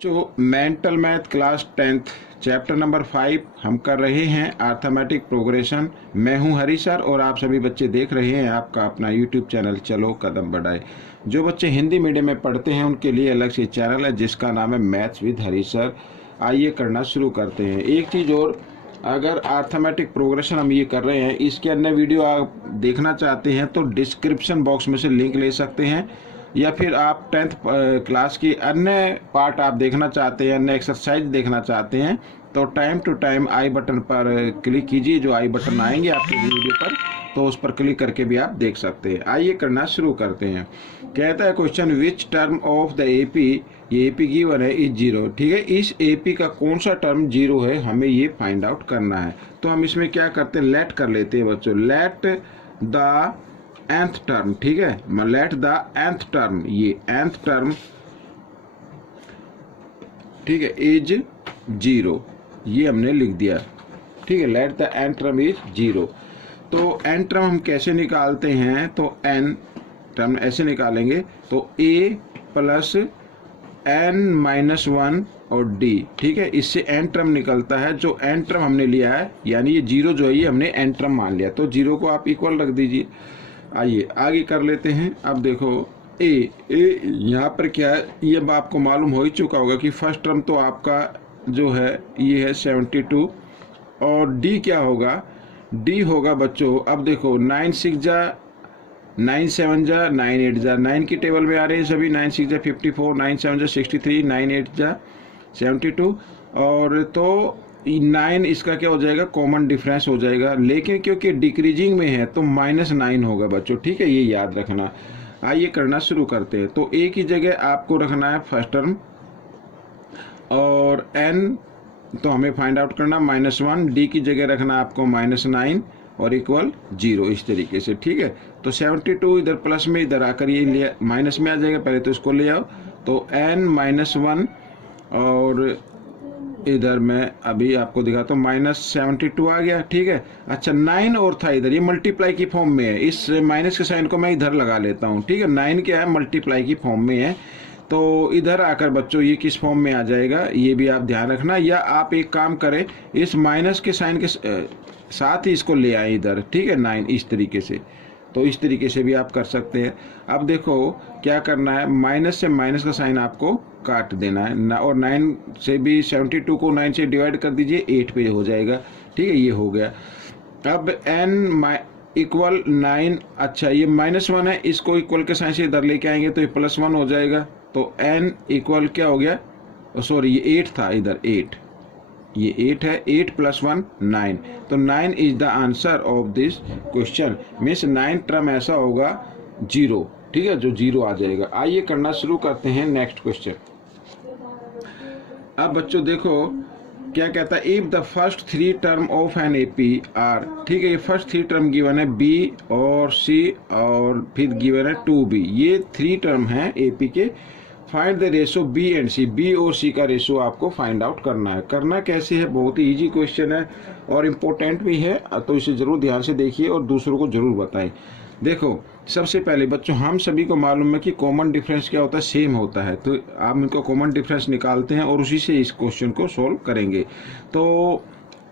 जो mental math class 10th chapter number 5 हम कर रहे हैं अर्थमेटिक प्रोग्रेशन। मैं हूं हरी सर और आप सभी बच्चे देख रहे हैं आपका अपना यूट्यूब चैनल चलो कदम बढ़ाए। जो बच्चे हिंदी मीडियम में पढ़ते हैं उनके लिए अलग से चैनल है जिसका नाम है मैथ्स विद हरी सर। आइए करना शुरू करते हैं। एक चीज़ और, अगर अर्थमेटिक प्रोग्रेशन हम ये कर रहे हैं, इसके अन्य वीडियो आप देखना चाहते हैं तो डिस्क्रिप्शन बॉक्स में से लिंक ले सकते हैं, या फिर आप 10th क्लास की अन्य पार्ट आप देखना चाहते हैं, अन्य एक्सरसाइज देखना चाहते हैं तो time to time I button पर क्लिक कीजिए। जो आई बटन आएंगे आपके वीडियो पर तो उस पर क्लिक करके भी आप देख सकते हैं। आइए करना शुरू करते हैं। कहता है question, which term of the AP, ये एपी गिवन है इज जीरो। ठीक है, इस एपी का कौन सा टर्म जीरो है हमें ये फाइंड आउट करना है। तो हम इसमें क्या करते हैं, लेट कर लेते हैं बच्चों, लेट द nth टर्म। ठीक है, लेट द nth टर्म, ये nth टर्म ठीक है इज जीरो, ये हमने लिख दिया। ठीक है, let the nth term is zero. तो n टर्म हम कैसे निकालते हैं, तो n टर्म ऐसे निकालेंगे, तो a प्लस n-1 और d। ठीक है, इससे n टर्म निकलता है। जो n टर्म हमने लिया है यानी ये जीरो जो है ये हमने n टर्म मान लिया, तो जीरो को आप इक्वल रख दीजिए। आइए आगे कर लेते हैं। अब देखो ए यहाँ पर क्या है, ये आपको मालूम हो ही चुका होगा कि फर्स्ट टर्म तो आपका जो है ये है 72, और डी क्या होगा, डी होगा बच्चों, अब देखो 9 6 जा 9 7 जा 9 8 जा, 9 की टेबल में आ रहे हैं सभी, 9 6 जा 54, 9 7 जा 63, 9 8 जा 72, और तो 9 इसका क्या हो जाएगा, कॉमन डिफरेंस हो जाएगा, लेकिन क्योंकि डिक्रीजिंग में है तो -9 होगा बच्चों। ठीक है, ये याद रखना। आइए करना शुरू करते हैं। तो ए की जगह आपको रखना है फर्स्ट टर्म, और n तो हमें फाइंड आउट करना -1, डी की जगह रखना आपको -9 और इक्वल 0, इस तरीके से। ठीक है, तो 72 इधर प्लस में, इधर आकर ये लिया माइनस में आ जाएगा, पहले तो इसको ले आओ, तो n-1 और इधर मैं अभी आपको दिखाता हूँ -72 आ गया। ठीक है, अच्छा 9 और था इधर, ये मल्टीप्लाई की फॉर्म में है, इस माइनस के साइन को मैं इधर लगा लेता हूँ। ठीक है, 9 क्या है, मल्टीप्लाई की फॉर्म में है, तो इधर आकर बच्चों ये किस फॉर्म में आ जाएगा ये भी आप ध्यान रखना। या आप एक काम करें, इस माइनस के साइन के साथ ही इसको ले आए इधर। ठीक है, 9 इस तरीके से, तो इस तरीके से भी आप कर सकते हैं। अब देखो क्या करना है, माइनस से माइनस का साइन आपको काट देना है, और 9 से भी 72 को 9 से डिवाइड कर दीजिए, 8 पे हो जाएगा। ठीक है, ये हो गया। अब n इक्वल 9, अच्छा ये -1 है, इसको इक्वल के साइन से इधर लेके आएंगे तो ये +1 हो जाएगा, तो n इक्वल क्या हो गया, सॉरी ये 8 था इधर, 8 ये 8 है, 8 + 1 9, तो 9 is the answer of this question. Means 9 term ऐसा होगा जीरो। ठीक है, जो जीरो आ जाएगा। आइए करना शुरू करते हैं नेक्स्ट क्वेश्चन। अब बच्चों देखो क्या कहता है, if the first 3 term of an AP are. ठीक है, ये फर्स्ट 3 टर्म गिवन है बी और सी, और फिर गिवन है 2b, ये 3 टर्म हैं एपी के। Find the ratio B and C, B और सी का रेशो आपको फाइंड आउट करना है। करना कैसे है, बहुत ही इजी क्वेश्चन है और इम्पोर्टेंट भी है, तो इसे जरूर ध्यान से देखिए और दूसरों को जरूर बताएं। देखो सबसे पहले बच्चों हम सभी को मालूम है कि कॉमन डिफरेंस क्या होता है, सेम होता है, तो आप इनको कॉमन डिफरेंस निकालते हैं और उसी से इस क्वेश्चन को सोल्व करेंगे। तो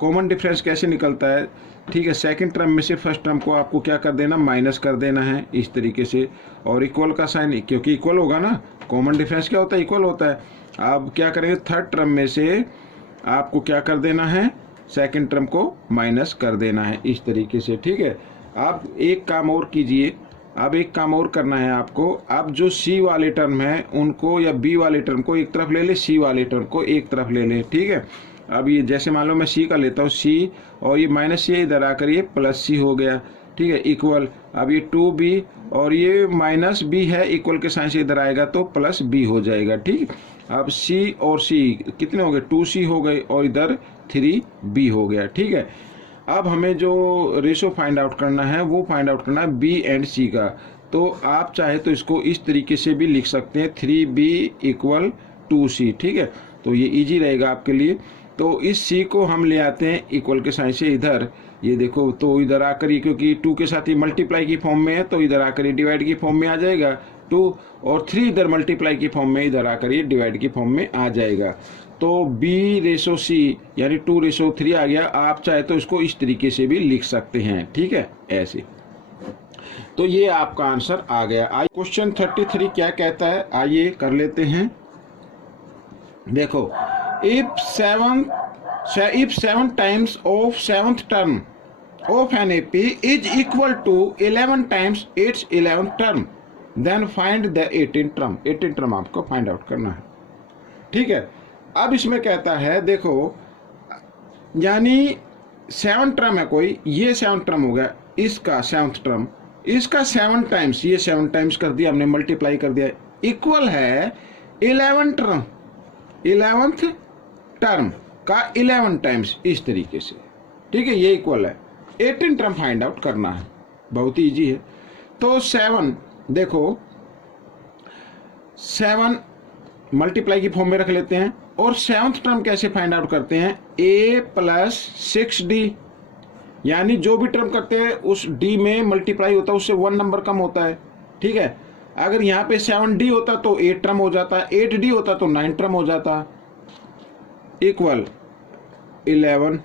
कॉमन डिफरेंस कैसे निकलता है, ठीक है, सेकंड टर्म में से फर्स्ट टर्म को आपको क्या कर देना, माइनस कर देना है इस तरीके से, और इक्वल का साइन, क्योंकि इक्वल होगा ना, कॉमन डिफरेंस क्या होता है, इक्वल होता है। अब क्या करेंगे, थर्ड टर्म में से आपको क्या कर देना है, सेकंड टर्म को माइनस कर देना है इस तरीके से। ठीक है, आप एक काम और कीजिए, अब एक काम और करना है आपको। अब जो सी वाले टर्म है उनको, या बी वाले टर्म को एक तरफ ले ले, सी वाले टर्म को एक तरफ ले ले। ठीक है, अब ये जैसे मान लो मैं सी का लेता हूँ, सी और ये माइनस सी इधर आकर ये +c हो गया। ठीक है, इक्वल, अब ये 2b और ये -b है, इक्वल के साइन से इधर आएगा तो +b हो जाएगा। ठीक, अब c और c कितने हो गए, 2c हो गए, और इधर 3b हो गया। ठीक है, अब हमें जो रेशो फाइंड आउट करना है वो फाइंड आउट करना है बी एंड सी का। तो आप चाहे तो इसको इस तरीके से भी लिख सकते हैं, 3b = 2c। ठीक है, तो ये इजी रहेगा आपके लिए। तो इस c को हम ले आते हैं इक्वल के साइन से इधर, ये देखो, तो इधर आकर ये क्योंकि 2 के साथ ही मल्टीप्लाई की फॉर्म में है तो इधर आकर ये डिवाइड की फॉर्म में आ जाएगा, 2 और 3 इधर मल्टीप्लाई की फॉर्म में इधर आकर ये डिवाइड की फॉर्म में आ जाएगा। तो B/C यानी 2/3 आ गया। आप चाहे तो इसको इस तरीके से भी लिख सकते हैं, ठीक है, ऐसे। तो ये आपका आंसर आ गया। आइए क्वेश्चन 33 क्या कहता है, आइए कर लेते हैं। देखो, if 7 times of 7th term of an AP is equal to 11 times its 11th term, then find the 18th term। 18th term आपको फाइंड आउट करना है, ठीक है। अब इसमें कहता है, देखो, यानी 7 टर्म है कोई, ये 7 टर्म हो गया, इसका 7th टर्म, इसका 7 टाइम्स, ये 7 टाइम्स कर दिया हमने, मल्टीप्लाई कर दिया, इक्वल है 11 टर्म, 11th टर्म का 11 टाइम्स, इस तरीके से, ठीक है, ये इक्वल है। 18 टर्म फाइंड आउट करना है, बहुत ही इजी है। तो 7, देखो 7 मल्टीप्लाई की फॉर्म में रख लेते हैं, और 7th टर्म कैसे फाइंड आउट करते हैं, A + 6D, यानी जो भी टर्म करते हैं उस D में मल्टीप्लाई होता है, उससे 1 नंबर कम होता है, ठीक है। अगर यहाँ पे 7D होता तो 8 टर्म हो जाता, 8D होता तो 9 टर्म हो जाता, इक्वल 11,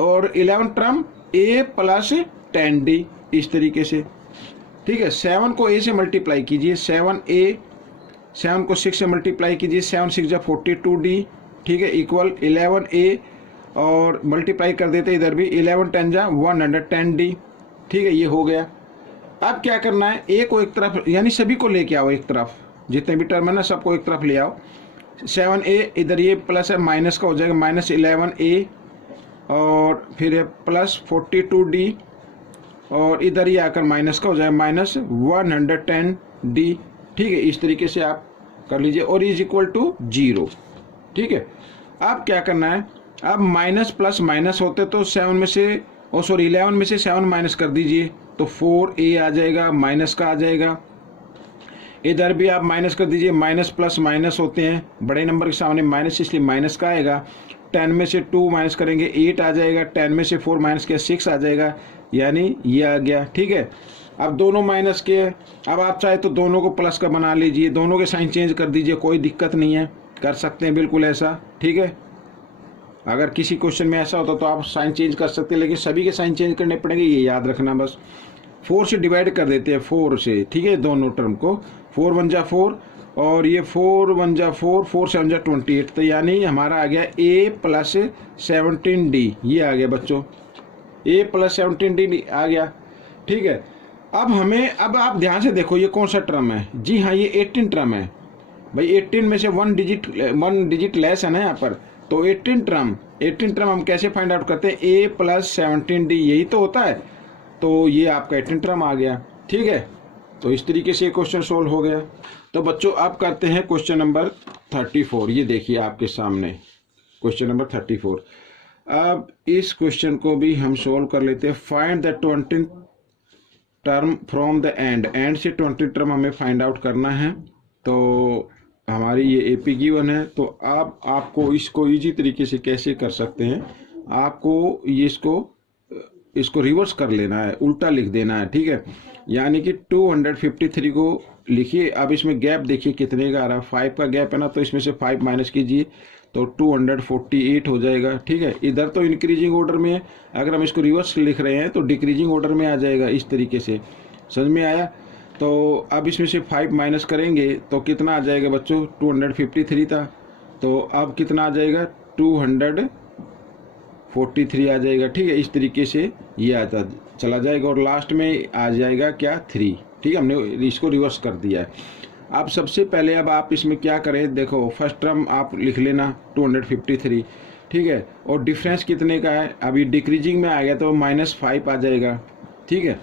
और 11 टर्म A + 10D, इस तरीके से, ठीक है। 7 को A से मल्टीप्लाई कीजिए, 7A, 7 को 6 से मल्टीप्लाई कीजिए, 7 6 जा 42D, ठीक है, इक्वल 11A, और मल्टीप्लाई कर देते इधर भी, 11 10 जा 110D, ठीक है, ये हो गया। अब क्या करना है, A को एक तरफ, यानी सभी को लेके आओ एक तरफ, जितने भी टर्म है ना सबको एक तरफ ले आओ। 7A इधर ये प्लस है, माइनस का हो जाएगा, -11A, और फिर है +42D, और इधर ही आकर माइनस का हो जाएगा, -110D, ठीक है, इस तरीके से आप कर लीजिए, और इज इक्वल टू 0, ठीक है। अब क्या करना है, अब माइनस प्लस माइनस होते तो 7 में से, 11 में से 7 माइनस कर दीजिए, तो 4A आ जाएगा, माइनस का आ जाएगा। इधर भी आप माइनस कर दीजिए, माइनस प्लस माइनस होते हैं, बड़े नंबर के सामने माइनस, इसलिए माइनस का आएगा। 10 में से 2 माइनस करेंगे 8 आ जाएगा, 10 में से 4 माइनस किया 6 आ जाएगा, यानी ये आ गया, ठीक है। अब दोनों माइनस के, अब आप चाहे तो दोनों को प्लस का बना लीजिए, दोनों के साइन चेंज कर दीजिए, कोई दिक्कत नहीं है, कर सकते हैं बिल्कुल ऐसा, ठीक है। अगर किसी क्वेश्चन में ऐसा होता तो आप साइन चेंज कर सकते हैं, लेकिन सभी के साइन चेंज करने पड़ेंगे, ये याद रखना बस। 4 से डिवाइड कर देते हैं, 4 से, ठीक है, दोनों टर्म को, 4 1 जा 4, और ये 4 1 जा 4, 4 7 जा 28, तो यानी हमारा आ गया A + 17D, ये आ गया बच्चों, A + 17D आ गया, ठीक है। अब हमें, अब आप ध्यान से देखो ये कौन सा टर्म है, जी हाँ, ये 18 टर्म है भाई, 18 में से 1 डिजिट लेस है ना यहाँ पर, तो 18 टर्म हम कैसे फाइंड आउट करते हैं, A + 17D, यही तो होता है, तो ये आपका 18 टर्म आ गया, ठीक है। तो इस तरीके से क्वेश्चन सोल्व हो गया। तो बच्चों अब करते हैं क्वेश्चन नंबर 34, ये देखिए आपके सामने क्वेश्चन नंबर 34। अब इस क्वेश्चन को भी हम सोल्व कर लेते हैं। Find the 20th term from the end से 20 टर्म हमें फाइंड आउट करना है। तो हमारी ये एपी गिवन है, तो आप आपको इसको इजी तरीके से कैसे कर सकते हैं, आपको ये इसको रिवर्स कर लेना है, उल्टा लिख देना है, ठीक है। यानी कि 253 को लिखिए। अब इसमें गैप देखिए कितने का आ रहा है, 5 का गैप है ना, तो इसमें से 5 माइनस कीजिए तो 248 हो जाएगा, ठीक है। इधर तो इंक्रीजिंग ऑर्डर में है, अगर हम इसको रिवर्स लिख रहे हैं तो डिक्रीजिंग ऑर्डर में आ जाएगा, इस तरीके से। समझ में आया? तो अब इसमें से 5 माइनस करेंगे तो कितना आ जाएगा बच्चों, 253 था, तो अब कितना आ जाएगा, 243 आ जाएगा, ठीक है। इस तरीके से ये आता चला जाएगा और लास्ट में आ जाएगा क्या, 3, ठीक है। हमने इसको रिवर्स कर दिया है। अब सबसे पहले अब आप इसमें क्या करें, देखो फर्स्ट टर्म आप लिख लेना 253, ठीक है। और डिफरेंस कितने का है, अभी डिक्रीजिंग में आ गया तो -5 आ जाएगा, ठीक है।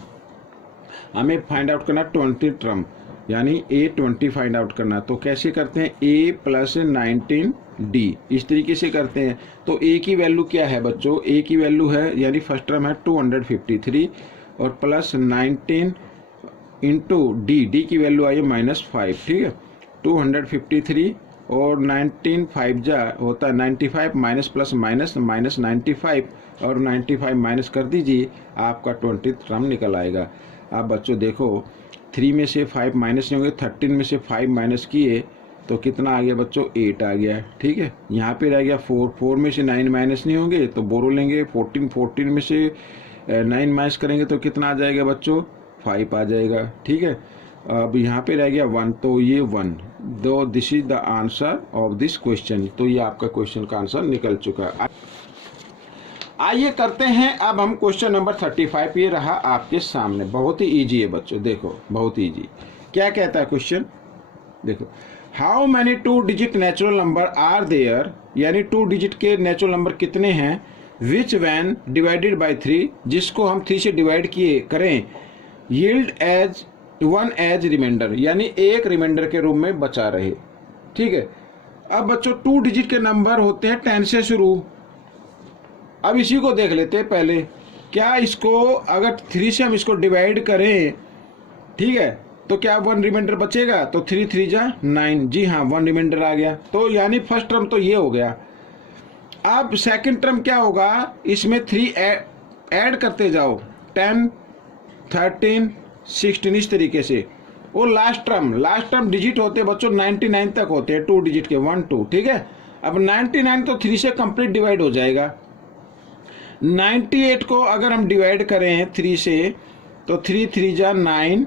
हमें फाइंड आउट करना 20 टर्म, यानी A20 फाइंड आउट करना। तो कैसे करते हैं, A + 19D, इस तरीके से करते हैं। तो A की वैल्यू क्या है बच्चों, A की वैल्यू है, यानी फर्स्ट टर्म है 253 और प्लस 19 इंटू D की वैल्यू आई है -5, ठीक है। 253 और 19 5 जा होता है 95, माइनस प्लस माइनस -95 और 95 माइनस कर दीजिए, आपका 20th टर्म निकल आएगा। अब बच्चों देखो 3 में से 5 माइनस नहीं होंगे, 13 में से 5 माइनस किए तो कितना आ गया बच्चों, 8 आ गया। ठीक है, यहाँ पे रह गया 4, 4 में से 9 माइनस नहीं होंगे तो बोरो लेंगे, 14, 14 में से 9 माइनस करेंगे तो कितना आ जाएगा बच्चों, 5 आ जाएगा। ठीक है, अब यहाँ पे रह गया 1, तो ये 1, दो this is the answer of this question. तो ये आपका क्वेश्चन का आंसर निकल चुका है। आइए करते हैं अब हम क्वेश्चन नंबर 35। ये रहा आपके सामने, बहुत ही इजी है बच्चों, देखो बहुत इजी। क्या कहता है क्वेश्चन, देखो, how many 2 digit natural number are there, यानी 2 डिजिट के नेचुरल नंबर कितने हैं, विच वैन डिवाइडेड बाई 3, जिसको हम 3 से डिवाइड किए करें, यील्ड एज 1 एज रिमाइंडर, यानी एक रिमाइंडर के रूप में बचा रहे। ठीक है, अब बच्चों 2 डिजिट के नंबर होते हैं 10 से शुरू। अब इसी को देख लेते हैं पहले, क्या इसको अगर 3 से हम इसको डिवाइड करें, ठीक है, तो क्या 1 रिमाइंडर बचेगा, तो 3 3 जा 9, जी हाँ 1 रिमाइंडर आ गया। तो यानी फर्स्ट टर्म तो ये हो गया। अब सेकंड टर्म क्या होगा, इसमें 3 ऐड करते जाओ, 10, 13, 16 इस तरीके से। और लास्ट टर्म डिजिट होते हैं बच्चों 99 तक होते हैं, 2 डिजिट के 1 2। ठीक है, अब 99 तो 3 से कंप्लीट डिवाइड हो जाएगा। 98 को अगर हम डिवाइड करें 3 से तो 3 3 जा 9,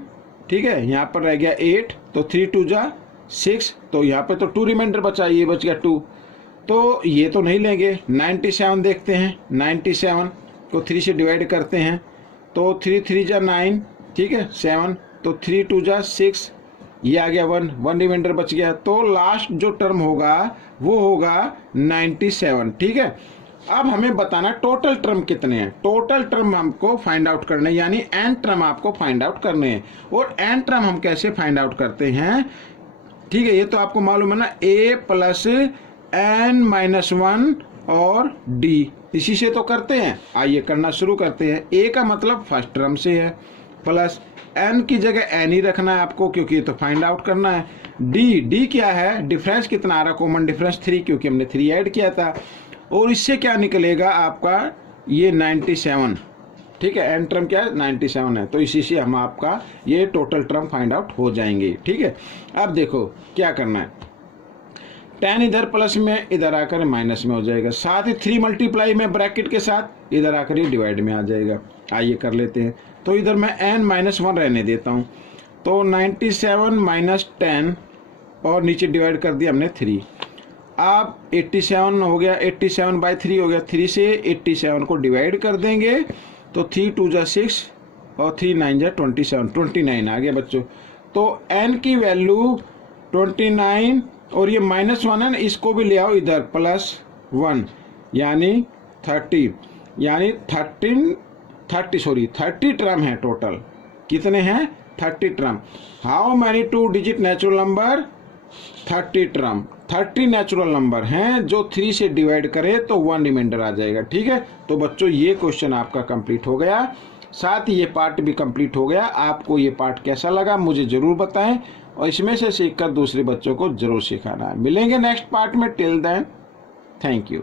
ठीक है, यहाँ पर रह गया 8, तो 3 2 जा 6, तो यहाँ पे तो 2 रिमाइंडर बचा, ये बच गया 2, तो ये तो नहीं लेंगे। 97 देखते हैं, 97 को 3 से डिवाइड करते हैं तो 3 3 जा 9, ठीक है 7, तो 3 2 जा 6, ये आ गया 1 रिमाइंडर बच गया। तो लास्ट जो टर्म होगा वो होगा 97। ठीक है, अब हमें बताना टोटल टर्म कितने हैं। टोटल टर्म हमको फाइंड आउट करने, यानी एन टर्म आपको फाइंड आउट करने हैं। और एन टर्म हम कैसे फाइंड आउट करते हैं, ठीक है, ये तो आपको मालूम है ना, a प्लस n माइनस 1 और d, इसी से तो करते हैं। आइए करना शुरू करते हैं। a का मतलब फर्स्ट टर्म से है, प्लस n की जगह n ही रखना है आपको, क्योंकि ये तो फाइंड आउट करना है। d क्या है, डिफरेंस कितना आ रहा, कॉमन डिफरेंस 3, क्योंकि हमने 3 ऐड किया था। और इससे क्या निकलेगा आपका, ये 97। ठीक है, एन टर्म क्या है, 97 है, तो इसी से हम आपका ये टोटल टर्म फाइंड आउट हो जाएंगे। ठीक है, अब देखो क्या करना है, 10 इधर प्लस में, इधर आकर माइनस में हो जाएगा, साथ ही 3 मल्टीप्लाई में ब्रैकेट के साथ, इधर आकर ये डिवाइड में आ जाएगा। आइए कर लेते हैं, तो इधर मैं n माइनस 1 रहने देता हूँ, तो 97 माइनस 10 और नीचे डिवाइड कर दिया हमने 3। अब 87 हो गया, 87 बाई 3 हो गया, 3 से 87 को डिवाइड कर देंगे तो 3 2 जा 6 और 3 9 जा 27, 29 आ गया बच्चों। तो n की वैल्यू 29, और ये माइनस 1 है ना, इसको भी ले आओ इधर, प्लस 1 यानी 30, यानी 30 टर्म है टोटल। कितने हैं, 30 term. How many 2 digit natural number, 30 term. 30 natural number हैं जो 3 से डिवाइड करें तो 1 रिमाइंडर आ जाएगा। ठीक है, तो बच्चों ये क्वेश्चन आपका कंप्लीट हो गया, साथ ही ये पार्ट भी कंप्लीट हो गया। आपको ये पार्ट कैसा लगा मुझे ज़रूर बताएं, और इसमें से सीखकर दूसरे बच्चों को ज़रूर सिखाना है। मिलेंगे नेक्स्ट पार्ट में, टिल देन थैंक यू।